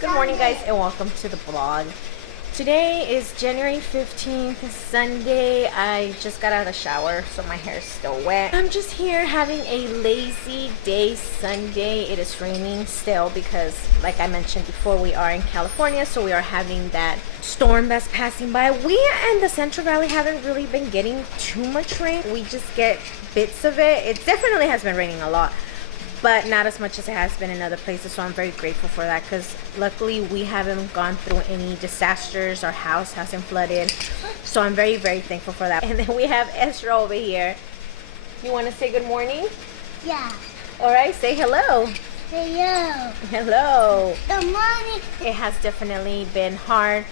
Good morning, guys, and welcome to the vlog. Today is January 15th, Sunday. I just got out of the shower, so my hair is still wet. I'm just here having a lazy day Sunday. It is raining still because, like I mentioned before, we are in California, so we are having that storm that's passing by. We and the Central Valley haven't really been getting too much rain. We just get bits of it. It definitely has been raining a lot, but not as much as it has been in other places, so I'm very grateful for that because luckily we haven't gone through any disasters. Our house hasn't flooded, so I'm very thankful for that. And then we have Ezra over here. You want to say good morning? Yeah. All right, say hello. Hello. Hello. Good morning. It has definitely been hard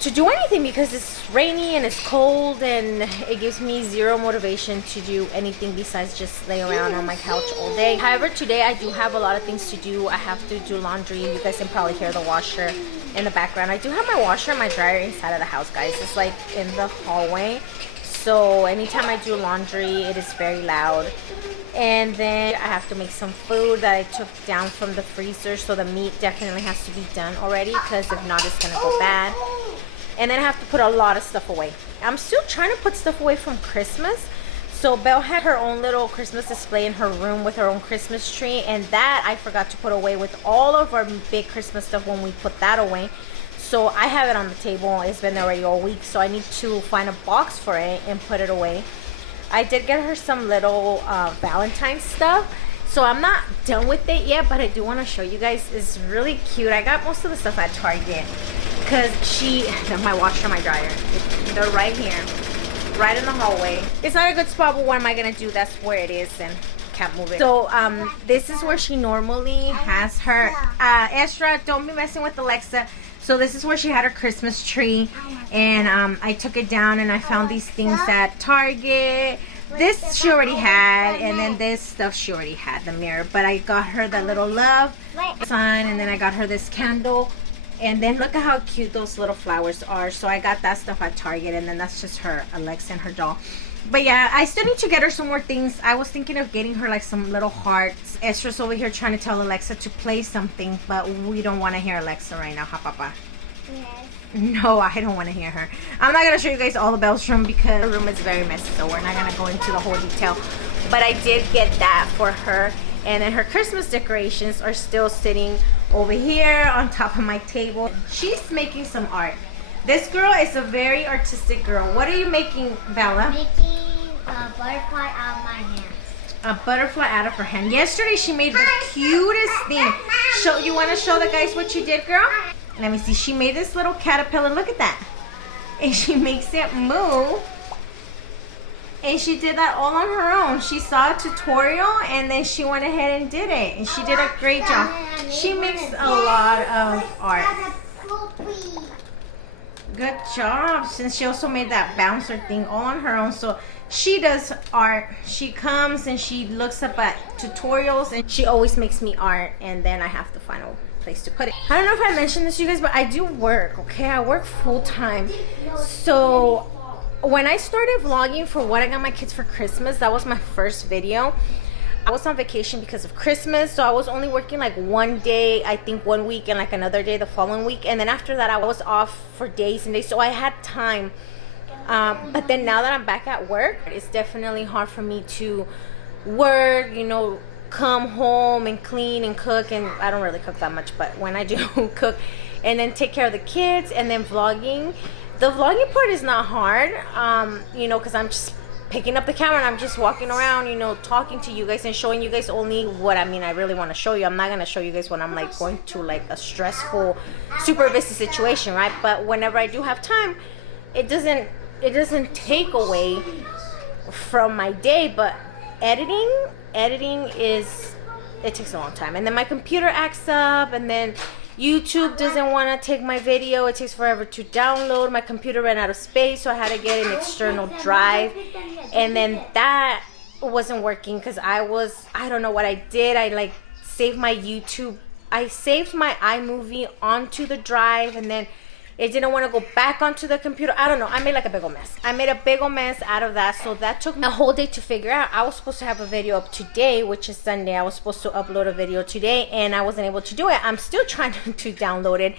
to do anything because it's rainy and it's cold, and it gives me zero motivation to do anything besides just lay around on my couch all day. However, today I do have a lot of things to do. I have to do laundry. You guys can probably hear the washer in the background. I do have my washer and my dryer inside of the house, guys. It's like in the hallway, so anytime I do laundry, it is very loud. And then I have to make some food that I took down from the freezer, so the meat definitely has to be done already because if not, it's gonna go bad. And then I have to put a lot of stuff away. I'm still trying to put stuff away from Christmas. So Belle had her own little Christmas display in her room with her own Christmas tree, and that I forgot to put away with all of our big Christmas stuff when we put that away. So I have it on the table. It's been there already all week, so I need to find a box for it and put it away. I did get her some little Valentine's stuff, so I'm not done with it yet, but I do want to show you guys. It's really cute. I got most of the stuff at Target because my washer, my dryer, they're right here, right in the hallway. It's not a good spot, but what am I gonna do? That's where it is, and can't move it. So this is where she normally has her Ezra, don't be messing with Alexa. So this is where she had her Christmas tree, and I took it down and I found these things at Target. This she already had, and then this stuff she already had, the mirror. But I got her the little love sign, and then I got her this candle. And then look at how cute those little flowers are. So I got that stuff at Target, and then that's just her Alexa and her doll. But yeah, I still need to get her some more things. I was thinking of getting her like some little hearts. Ezra's over here trying to tell Alexa to play something, but we don't want to hear Alexa right now, huh, Papa? Yes. No, I don't want to hear her. I'm not going to show you guys all the Belle's room because the room is very messy, so we're not going to go into the whole detail. But I did get that for her. And then her Christmas decorations are still sitting over here on top of my table. She's making some art. This girl is a very artistic girl. What are you making, Bella? Making a butterfly out of my hands. A butterfly out of her hand. Yesterday she made the cutest thing. You want to show the guys what you did, girl? Let me see. She made this little caterpillar. Look at that. And she makes it move. And she did that all on her own. She saw a tutorial and then she went ahead and did it. And she did a great job. She makes a lot of art. Good job. Since she also made that bouncer thing all on her own. So she does art. She comes and she looks up at tutorials, and she always makes me art, and then I have to find a place to put it. I don't know if I mentioned this to you guys, but I do work, okay? I work full time. So when I started vlogging for what I got my kids for Christmas, that was my first video. I was on vacation because of Christmas, so I was only working like one day, I think 1 week, and like another day the following week. And then after that, I was off for days and days, so I had time. But then now that I'm back at work, it's definitely hard for me to work, you know, come home and clean and cook. And I don't really cook that much, but when I do cook, and then take care of the kids, and then vlogging. The vlogging part is not hard, you know, because I'm just picking up the camera and I'm just walking around, you know, talking to you guys and showing you guys only what I really want to show you. I'm not going to show you guys when I'm like going to like a stressful, super busy situation, right? But whenever I do have time, it doesn't take away from my day. But editing is, it takes a long time. And then my computer acts up, and then YouTube doesn't want to take my video. It takes forever to download. My computer ran out of space, so I had to get an external drive. And then that wasn't working because I don't know what I did. I like saved my YouTube. I saved my iMovie onto the drive, and then It didn't want to go back onto the computer. I don't know. I made like a big old mess. I made a big old mess out of that. So that took me a whole day to figure out. I was supposed to have a video up today, which is Sunday. I was supposed to upload a video today, and I wasn't able to do it. I'm still trying to download it.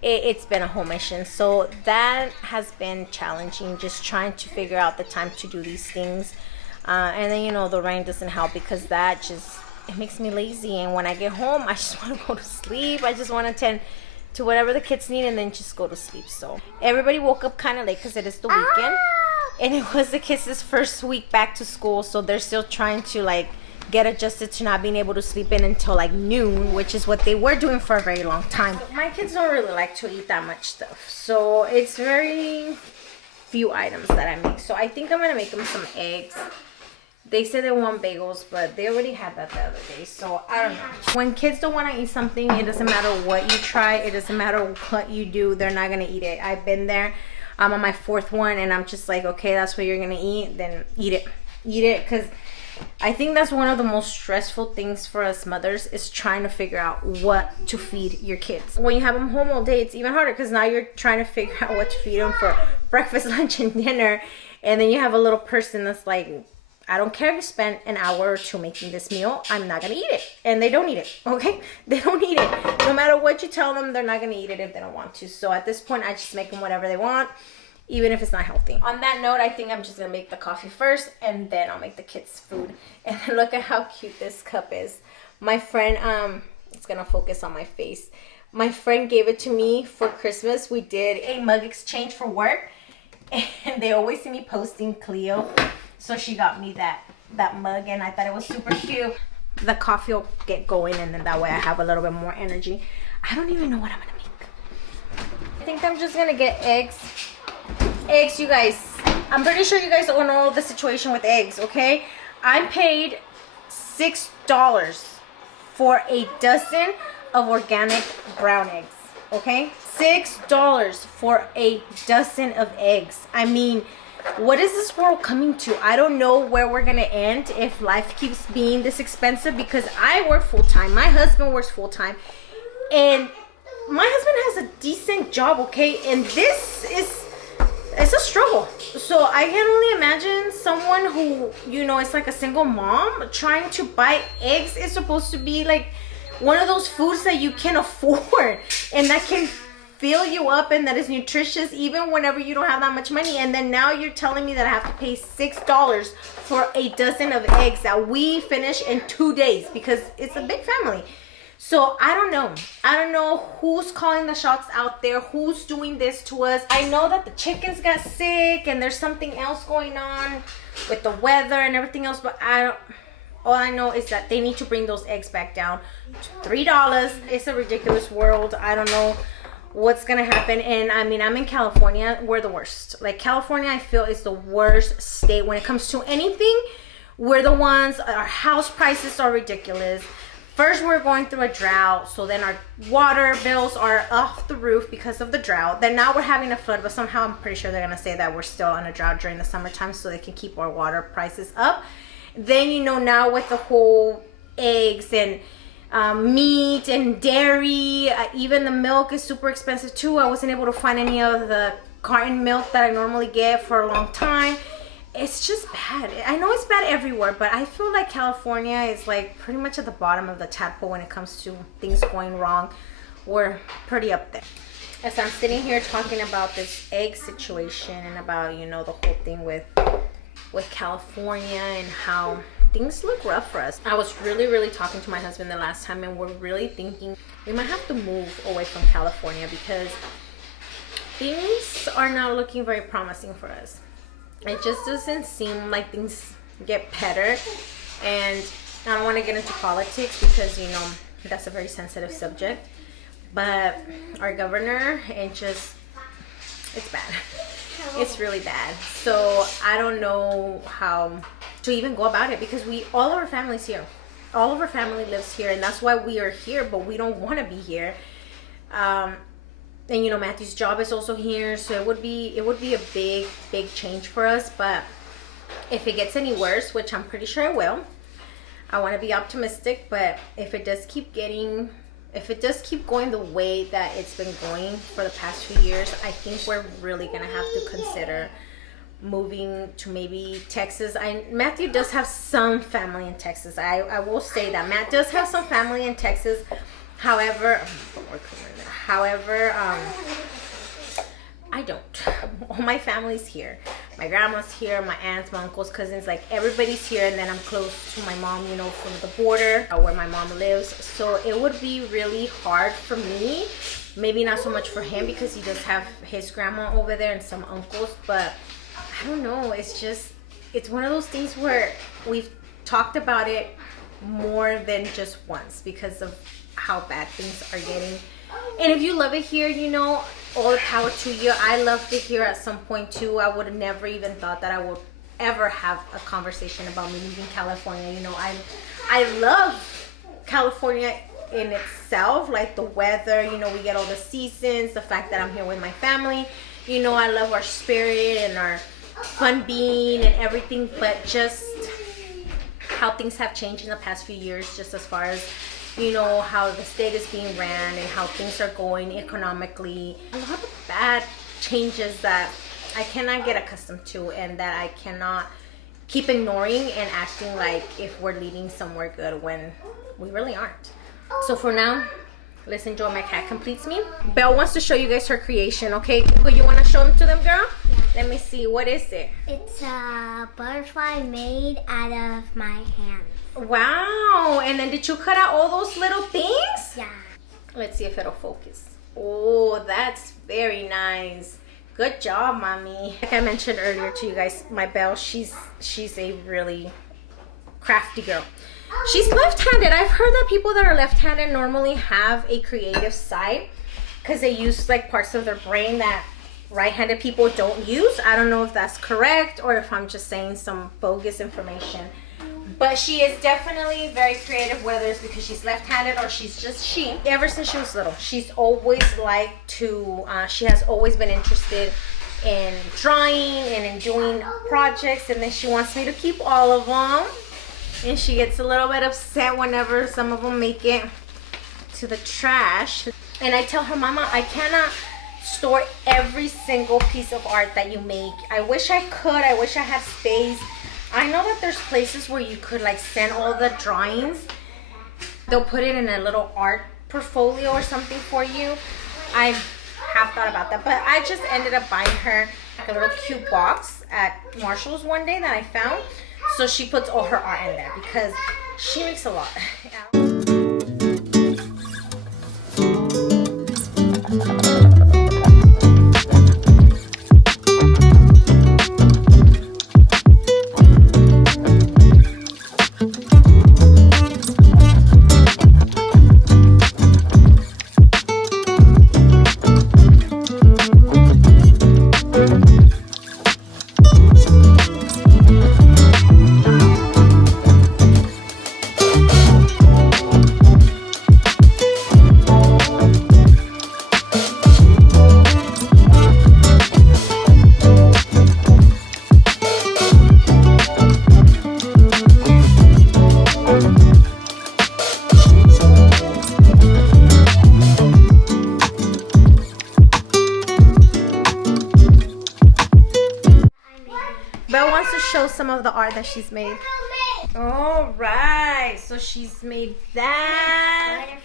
It's been a whole mission. So that has been challenging, just trying to figure out the time to do these things. And then, you know, the rain doesn't help, because that just, it makes me lazy. And when I get home, I just want to go to sleep. I just want to tend to whatever the kids need and then just go to sleep. So everybody woke up kind of late because it is the weekend. And it was the kids' first week back to school. So they're still trying to like get adjusted to not being able to sleep in until like noon, which is what they were doing for a very long time. My kids don't really like to eat that much stuff. So it's very few items that I make. So I think I'm going to make them some eggs. They said they want bagels, but they already had that the other day. So I don't know. When kids don't want to eat something, it doesn't matter what you try. It doesn't matter what you do. They're not going to eat it. I've been there. I'm on my fourth one, and I'm just like, okay, that's what you're going to eat. Then eat it. Eat it, because I think that's one of the most stressful things for us mothers, is trying to figure out what to feed your kids. When you have them home all day, it's even harder, because now you're trying to figure out what to feed them for breakfast, lunch, and dinner. And then you have a little person that's like, I don't care if you spend an hour or two making this meal, I'm not gonna eat it. And they don't eat it, okay? They don't eat it. No matter what you tell them, they're not gonna eat it if they don't want to. So at this point, I just make them whatever they want, even if it's not healthy. On that note, I think I'm just gonna make the coffee first, and then I'll make the kids food. And then look at how cute this cup is. My friend, it's gonna focus on my face. My friend gave it to me for Christmas. We did a mug exchange for work, and they always see me posting Cleo. So she got me that mug, and I thought it was super cute. The coffee will get going, and then that way I have a little bit more energy. I don't even know what I'm gonna make. I think I'm just gonna get eggs. Eggs, you guys. I'm pretty sure you guys don't know the situation with eggs, okay? I paid $6 for a dozen of organic brown eggs, okay? $6 for a dozen of eggs. I mean, what is this world coming to? I don't know where we're gonna end if life keeps being this expensive, because I work full-time. My husband works full-time, and my husband has a decent job, okay? And it's a struggle. So I can only imagine someone who, you know, it's like a single mom trying to buy eggs. Is supposed to be like one of those foods that you can afford and that can fill you up and that is nutritious even whenever you don't have that much money. And then now you're telling me that I have to pay $6 for a dozen of eggs that we finish in 2 days, because it's a big family. So I don't know who's calling the shots out there, who's doing this to us. I know that the chickens got sick and there's something else going on with the weather and everything else, but all I know is that they need to bring those eggs back down to $3. It's a ridiculous world. I don't know what's gonna happen. And I mean, I'm in California. We're the worst. Like, California, I feel, is the worst state when it comes to anything. We're the ones, our house prices are ridiculous. First, we're going through a drought, so then our water bills are off the roof because of the drought. Then now we're having a flood, but somehow I'm pretty sure they're gonna say that we're still on a drought during the summertime so they can keep our water prices up. Then, you know, now with the whole eggs and meat and dairy, even the milk is super expensive too. I wasn't able to find any of the carton milk that I normally get for a long time. It's just bad. I know it's bad everywhere, but I feel like California is like pretty much at the bottom of the tadpole when it comes to things going wrong. We're pretty up there. As I'm sitting here talking about this egg situation and about, you know, the whole thing with California and how things look rough for us. I was really talking to my husband the last time, and we're really thinking we might have to move away from California because things are not looking very promising for us. It just doesn't seem like things get better. And I don't want to get into politics because, you know, that's a very sensitive subject. But our governor, it's bad. It's really bad. So I don't know how to even go about it, because all of our family's here. All of our family lives here, and that's why we are here, but we don't want to be here. And, you know, Matthew's job is also here, so it would be a big change for us. But if it gets any worse, which I'm pretty sure it will, I want to be optimistic, but if it does keep getting if it does keep going the way that it's been going for the past few years, I think we're really gonna have to consider moving to maybe Texas. Matthew does have some family in Texas. I will say that Matt does have some family in Texas. However, I don't. All my family's here. My grandma's here, my aunts, my uncles, cousins, like everybody's here. And then I'm close to my mom, you know, from the border where my mom lives. So it would be really hard for me. Maybe not so much for him because he does have his grandma over there and some uncles. But I don't know. It's just, it's one of those things where we've talked about it more than just once because of how bad things are getting. And if you love it here, you know, all the power to you. I loved it here at some point too. I would have never even thought that I would ever have a conversation about me leaving California. You know, I love California in itself, like the weather, you know, we get all the seasons, the fact that I'm here with my family. You know, I love our spirit and our fun being and everything, but just how things have changed in the past few years, just as far as, you know, how the state is being ran and how things are going economically. A lot of bad changes that I cannot get accustomed to and that I cannot keep ignoring and acting like if we're leading somewhere good when we really aren't. So for now, let's enjoy My Cat Completes Me. Belle wants to show you guys her creation, okay? But you want to show them to them, girl? Yeah. Let me see. What is it? It's a butterfly made out of my hand. Wow. And then did you cut out all those little things? Yeah. Let's see if it'll focus. Oh, that's very nice. Good job, mommy. Like I mentioned earlier to you guys, my Belle, she's a really crafty girl. She's left-handed. I've heard that people that are left-handed normally have a creative side because they use like parts of their brain that right-handed people don't use. I don't know if that's correct or if I'm just saying some bogus information. But she is definitely very creative, whether it's because she's left-handed or she's just she. Ever since she was little, she's always liked to, she has always been interested in drawing and in doing projects. And then she wants me to keep all of them. And she gets a little bit upset whenever some of them make it to the trash. And I tell her, Mama, I cannot store every single piece of art that you make. I wish I could. I wish I had space. I know that there's places where you could like send all the drawings. They'll put it in a little art portfolio or something for you. I have thought about that, but I just ended up buying her like a little cute box at Marshall's one day that I found. So she puts all her art in there because she makes a lot. Belle wants to show some of the art that she's made. All right, so she's made that,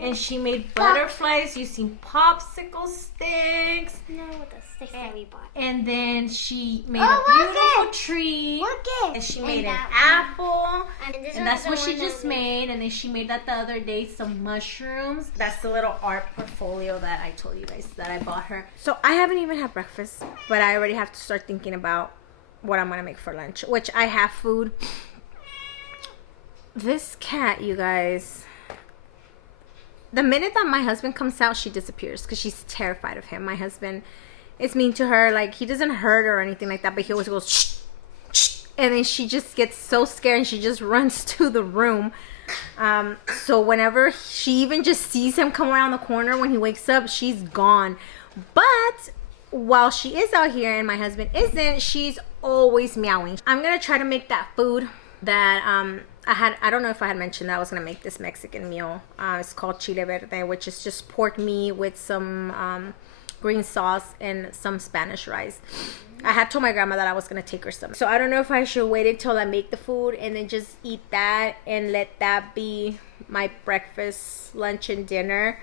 and she made butterflies using popsicle sticks. No, with the sticks that we bought. And then she made a beautiful tree. Look it. And she made an apple. And that's what she one just made. And then she made that the other day, some mushrooms. That's the little art portfolio that I told you guys that I bought her. So I haven't even had breakfast, but I already have to start thinking about what I'm gonna make for lunch, which I have food. This cat, you guys, the minute that my husband comes out, she disappears because she's terrified of him. My husband is mean to her. Like, he doesn't hurt her or anything like that, but he always goes shh, shh, and then she just gets so scared and she just runs to the room. So whenever she even just sees him come around the corner when he wakes up, she's gone. But while she is out here and my husband isn't, she's always meowing. I'm gonna try to make that food that I don't know if I had mentioned that I was gonna make this Mexican meal. It's called chile verde, which is just pork meat with some green sauce and some Spanish rice. I had told my grandma that I was gonna take her some. So I don't know if I should wait until I make the food and then just eat that and let that be my breakfast, lunch, and dinner,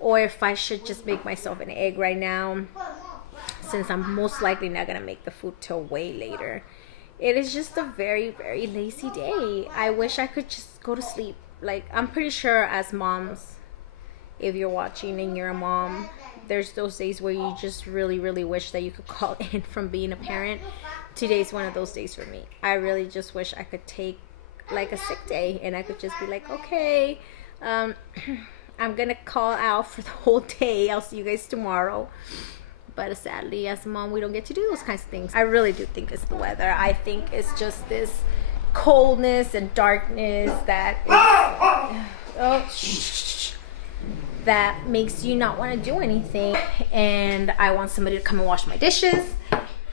or if I should just make myself an egg right now, since I'm most likely not gonna make the food till way later. It is just a very, very lazy day. I wish I could just go to sleep. Like, I'm pretty sure as moms, if you're watching and you're a mom, there's those days where you just really, really wish that you could call in from being a parent. Today's one of those days for me. I really just wish I could take like a sick day and I could just be like, okay, I'm gonna call out for the whole day. I'll see you guys tomorrow. But sadly, as a mom, we don't get to do those kinds of things. I really do think it's the weather. I think it's just this coldness and darkness that that makes you not want to do anything. And I want somebody to come and wash my dishes,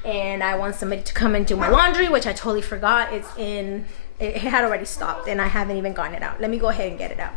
and I want somebody to come and do my laundry, which I totally forgot. It had already stopped and I haven't even gotten it out. Let me go ahead and get it out.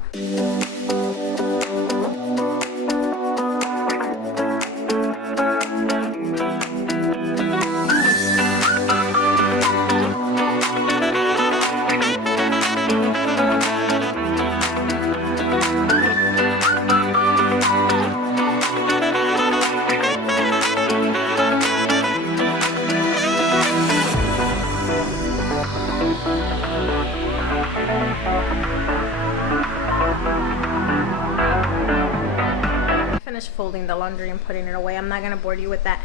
Folding the laundry and putting it away. I'm not gonna bore you with that,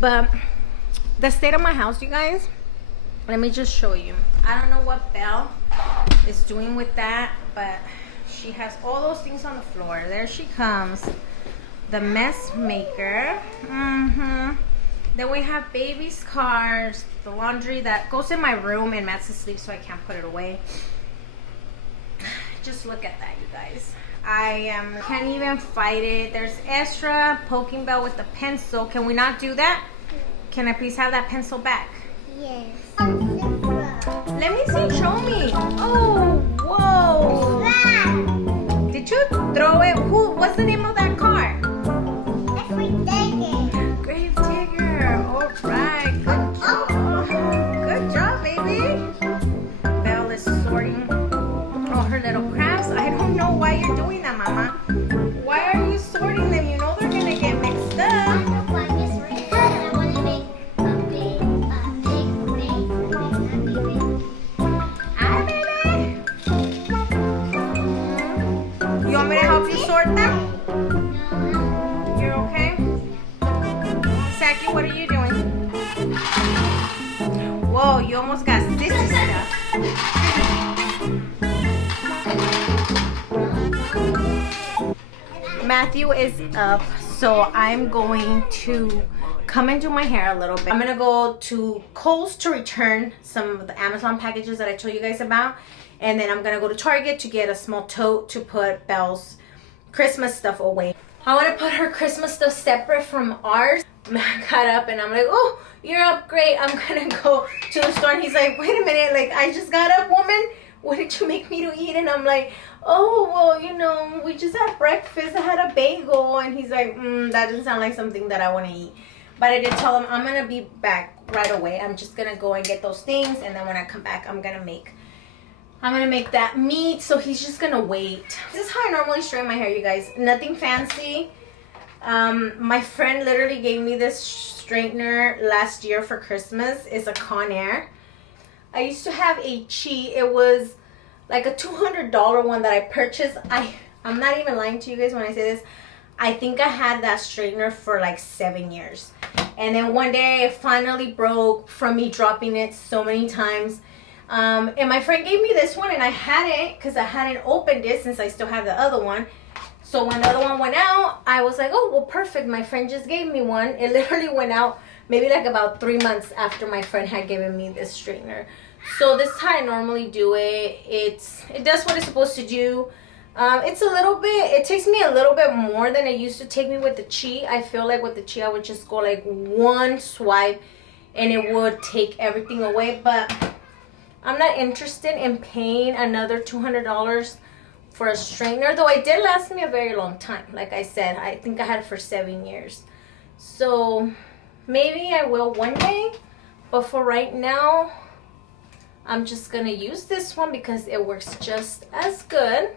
but the state of my house, you guys, let me just show you. I don't know what Belle is doing with that, but she has all those things on the floor. There she comes, the mess maker. Then we have baby's cars, the laundry that goes in my room, and Matt's asleep so I can't put it away. Just look at that, you guys. I can't even fight it. There's Ezra poking Belle with the pencil. Can we not do that? Can I please have that pencil back? Yes. Let me see. Show me. Oh, whoa. Did you throw it? What's the name of that car? Grave digger. All right. Good job. Good job, baby. Belle is sorting all her little crafts. I don't know why you're doing that, Mama. Why are you sorting them? You know they're gonna get mixed up. I want to make a big Hi, baby. You want me to help you sort them? You're okay? Saki, what are you doing? Whoa, you almost got sissy stuff. Matthew is up, so I'm going to come and do my hair a little bit. I'm gonna go to Kohl's to return some of the Amazon packages that I told you guys about, and then I'm gonna go to Target to get a small tote to put Belle's Christmas stuff away. I want to put her Christmas stuff separate from ours. Matt got up and I'm like, oh, you're up, great. I'm gonna go to the store, and he's like, wait a minute, like, I just got up, woman. What did you make me to eat? And I'm like, oh, well, you know, we just had breakfast. I had a bagel. And he's like, that doesn't sound like something that I want to eat. But I did tell him I'm going to be back right away. I'm just going to go and get those things. And then when I come back, I'm going to make that meat. So he's just going to wait. This is how I normally straighten my hair, you guys. Nothing fancy. My friend literally gave me this straightener last year for Christmas. It's a Conair. I used to have a Chi. It was like a $200 one that I purchased. I'm not even lying to you guys when I say this. I think I had that straightener for like 7 years. And then one day it finally broke from me dropping it so many times. And my friend gave me this one, and I had it because I hadn't opened it since I still have the other one. So when the other one went out, I was like, oh, well, perfect. My friend just gave me one. It literally went out maybe like about 3 months after my friend had given me this straightener. So this is how I normally do it. It does what it's supposed to do. It takes me a little bit more than it used to take me with the Chi. I feel like with the Chi, I would just go like one swipe and it would take everything away. But I'm not interested in paying another $200 for a straightener, though it did last me a very long time. Like I said, I think I had it for 7 years. So maybe I will one day, but for right now, I'm just gonna use this one because it works just as good.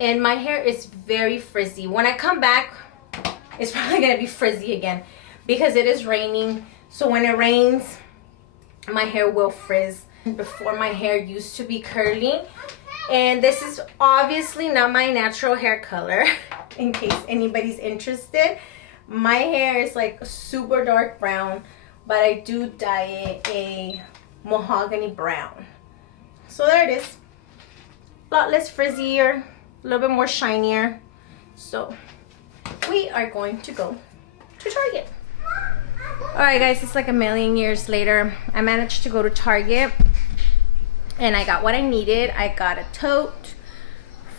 And my hair is very frizzy. When I come back, it's probably gonna be frizzy again because it is raining. So when it rains, my hair will frizz. Before, my hair used to be curly, and this is obviously not my natural hair color. In case anybody's interested, my hair is like super dark brown, but I do dye it a mahogany brown. So there it is, a lot less frizzier, a little bit more shinier. So we are going to go to Target. Alright guys, it's like a million years later. I managed to go to Target and I got what I needed. I got a tote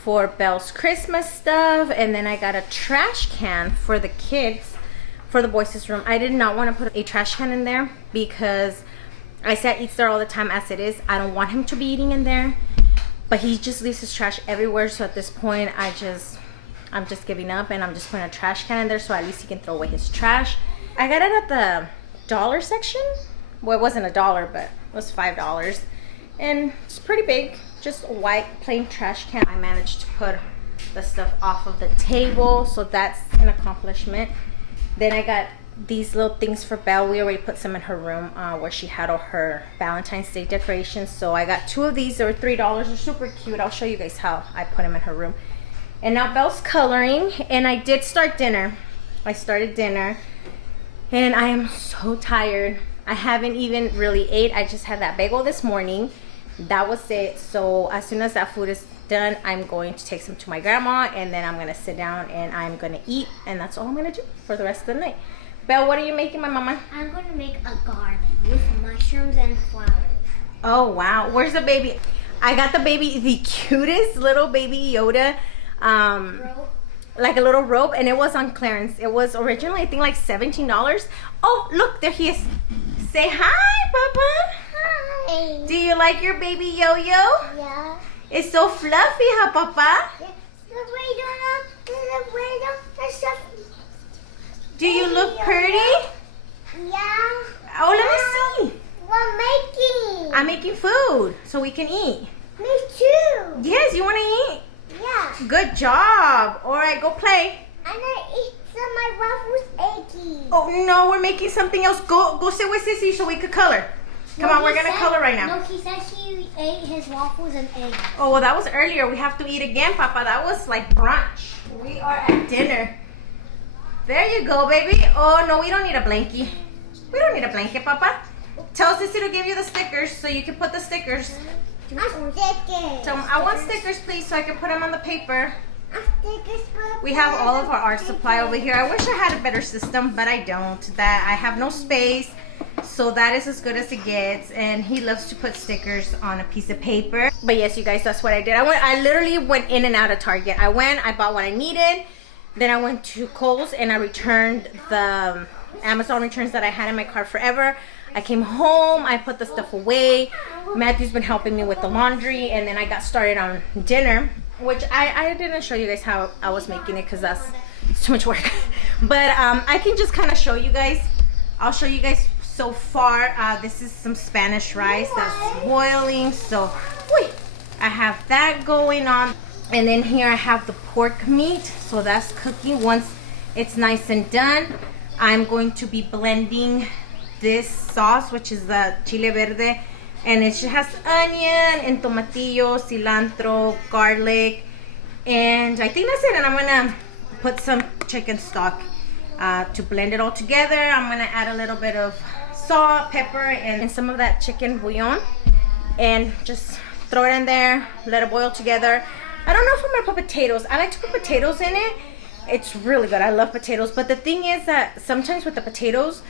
for Belle's Christmas stuff, and then I got a trash can for the kids, for the boys' room. I did not want to put a trash can in there because Isaiah eats there all the time as it is. I don't want him to be eating in there, but he just leaves his trash everywhere. So at this point, I'm just giving up, and I'm just putting a trash can in there so at least he can throw away his trash. I got it at the dollar section. Well, it wasn't $1, but it was $5. And it's pretty big, just a white plain trash can. I managed to put the stuff off of the table, so that's an accomplishment. Then I got these little things for Belle. We already put some in her room where she had all her Valentine's Day decorations. So I got 2 of these. They were $3. They're super cute. I'll show you guys how I put them in her room. And now Belle's coloring, and I did start dinner. I started dinner, and I am so tired. I haven't even really ate. I just had that bagel this morning. That was it. So as soon as that food is done, I'm going to take some to my grandma, and then I'm gonna sit down and I'm gonna eat, and that's all I'm gonna do for the rest of the night. Belle, what are you making, my mama? I'm going to make a garden with mushrooms and flowers. Oh wow, where's the baby? I got the baby, the cutest little baby Yoda Rope. like a little robe, and it was on clearance. It was originally, I think, like $17. Oh, look, there he is. Say hi, Papa. Hi. Do you like your baby yo-yo? Yeah. It's so fluffy, huh, Papa? Do you look pretty? Yeah. Oh, let me see. We're making. I'm making food so we can eat. Me too. Yes, you want to eat? Yeah. Good job. All right, go play. And I eat some of my waffles eggy. Oh, no, we're making something else. Go sit with Sissy so we could color. Come on, we're going to color right now. No, he said he ate his waffles and eggs. Oh, well, that was earlier. We have to eat again, Papa. That was like brunch. We are at dinner. There you go, baby. Oh, no, we don't need a blankie. We don't need a blanket, Papa. Tell Sissy to give you the stickers so you can put the stickers. Stickers. So I want stickers, please, so I can put them on the paper. Stickers. We have all of our art supply over here. I wish I had a better system, but I don't. That I have no space, so that is as good as it gets. And he loves to put stickers on a piece of paper. But yes, you guys, that's what I did. I literally went in and out of Target. I bought what I needed. Then I went to Kohl's and I returned the Amazon returns that I had in my cart forever. I came home, I put the stuff away. Matthew's been helping me with the laundry, and then I got started on dinner, which I didn't show you guys how I was making it because that's too much work. But I can just kind of show you guys. I'll show you guys so far. This is some Spanish rice that's boiling. So I have that going on. And then here I have the pork meat. So that's cooking. Once it's nice and done, I'm going to be blending this sauce, which is the chile verde, and it just has onion and tomatillo, cilantro, garlic, and I think that's it. And I'm gonna put some chicken stock to blend it all together. I'm gonna add a little bit of salt, pepper, and some of that chicken bouillon, and just throw it in there, let it boil together. I don't know if I'm gonna put potatoes. I like to put potatoes in it. It's really good. I love potatoes, but the thing is that sometimes with the potatoes,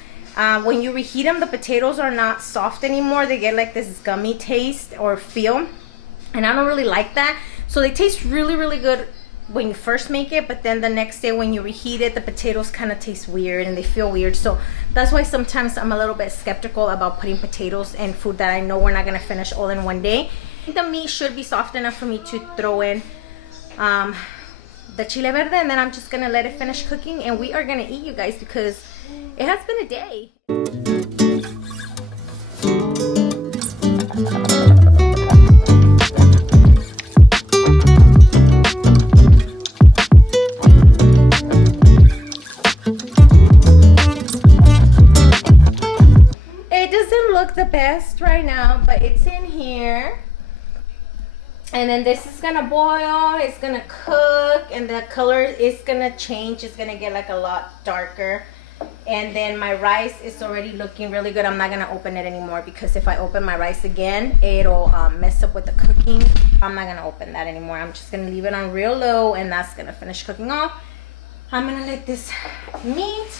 when you reheat them, the potatoes are not soft anymore. They get like this gummy taste or feel, and I don't really like that. So they taste really, really good when you first make it, but then the next day when you reheat it, the potatoes kind of taste weird and they feel weird. So that's why sometimes I'm a little bit skeptical about putting potatoes in food that I know we're not gonna finish all in one day. The meat should be soft enough for me to throw in the chile verde, and then I'm just gonna let it finish cooking and we are gonna eat, you guys, because it has been a day. The best right now, but it's in here, and then this is gonna boil, it's gonna cook, and the color is gonna change. It's gonna get like a lot darker, and then my rice is already looking really good. I'm not gonna open it anymore because if I open my rice again, it'll mess up with the cooking. I'm not gonna open that anymore. I'm just gonna leave it on real low, and that's gonna finish cooking off. I'm gonna let this meat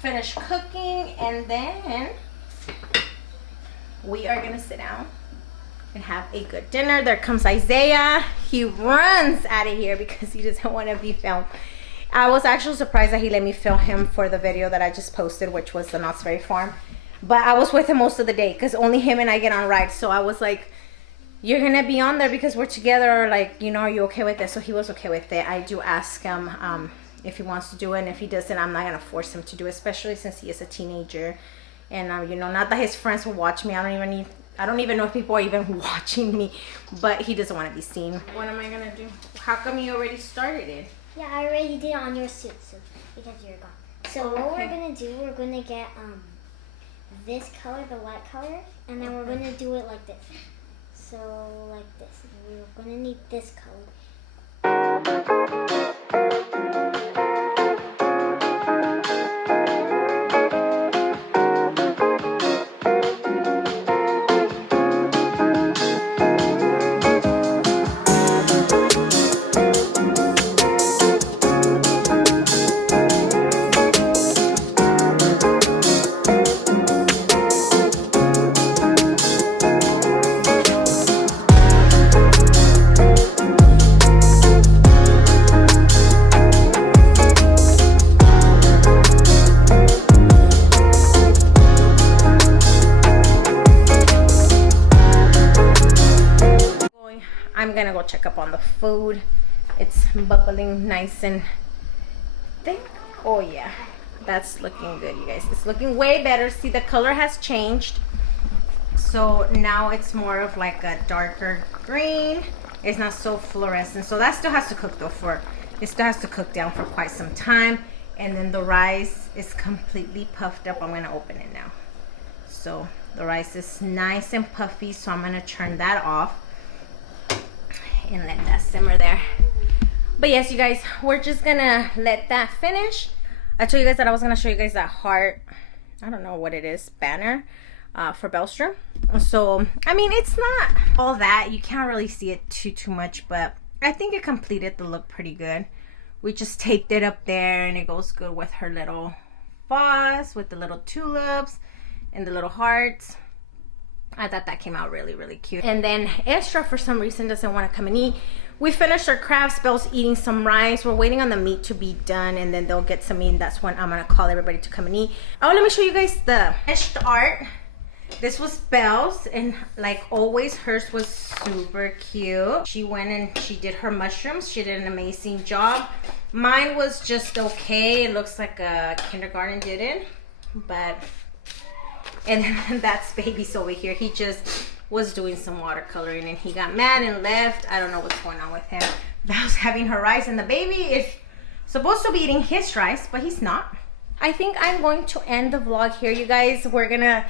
finish cooking, and then we are gonna sit down and have a good dinner. There comes Isaiah. He runs out of here because he doesn't want to be filmed. I was actually surprised that he let me film him for the video that I just posted, which was the Knott's Berry Farm. But I was with him most of the day because only him and I get on rides. So I was like, you're gonna be on there because we're together, or like, you know, are you okay with it? So he was okay with it. I do ask him if he wants to do it, and if he doesn't, I'm not gonna force him to do it, especially since he is a teenager. And you know, not that his friends will watch me. I don't even know if people are even watching me, but he doesn't want to be seen. What am I gonna do? How come you already started it? Yeah, I already did it on your suit, so because you're gone. So what we're gonna do, we're gonna get this color, the light color, and then we're gonna do it like this. So like this. We're gonna need this color. I'm gonna go check up on the food. It's bubbling nice and thick. Oh yeah, that's looking good, you guys. It's looking way better. See, the color has changed, so now it's more of like a darker green. It's not so fluorescent. So that still has to cook though. It still has to cook down for quite some time. And then the rice is completely puffed up. I'm gonna open it now. So the rice is nice and puffy, so I'm gonna turn that off and let that simmer there. But yes, you guys, we're just gonna let that finish. I told you guys that I was gonna show you guys that heart, I don't know what it is, banner for Bellstrom. So I mean, it's not all that, you can't really see it too much, but I think it completed the look pretty good. We just taped it up there, and it goes good with her little vase with the little tulips and the little hearts. I thought that came out really cute. And then Estra, for some reason, doesn't want to come and eat. We finished our crafts. Belle's eating some rice. We're waiting on the meat to be done, and then they'll get some meat, and that's when I'm gonna call everybody to come and eat. Oh, let me show you guys the finished art. This was Belle's, and like always, hers was super cute. She went and she did her mushrooms. She did an amazing job. Mine was just okay. It looks like a kindergarten did it, but... And then that's Baby's over here. He just was doing some watercoloring and he got mad and left. I don't know what's going on with him. Belle's having her rice, and the baby is supposed to be eating his rice, but he's not. I think I'm going to end the vlog here, you guys. We're gonna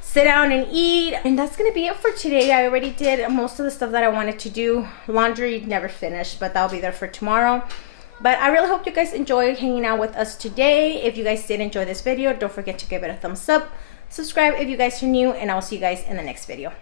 sit down and eat, and that's gonna be it for today. I already did most of the stuff that I wanted to do. Laundry never finished, but that'll be there for tomorrow. But I really hope you guys enjoyed hanging out with us today. If you guys did enjoy this video, don't forget to give it a thumbs up. Subscribe if you guys are new, and I'll see you guys in the next video.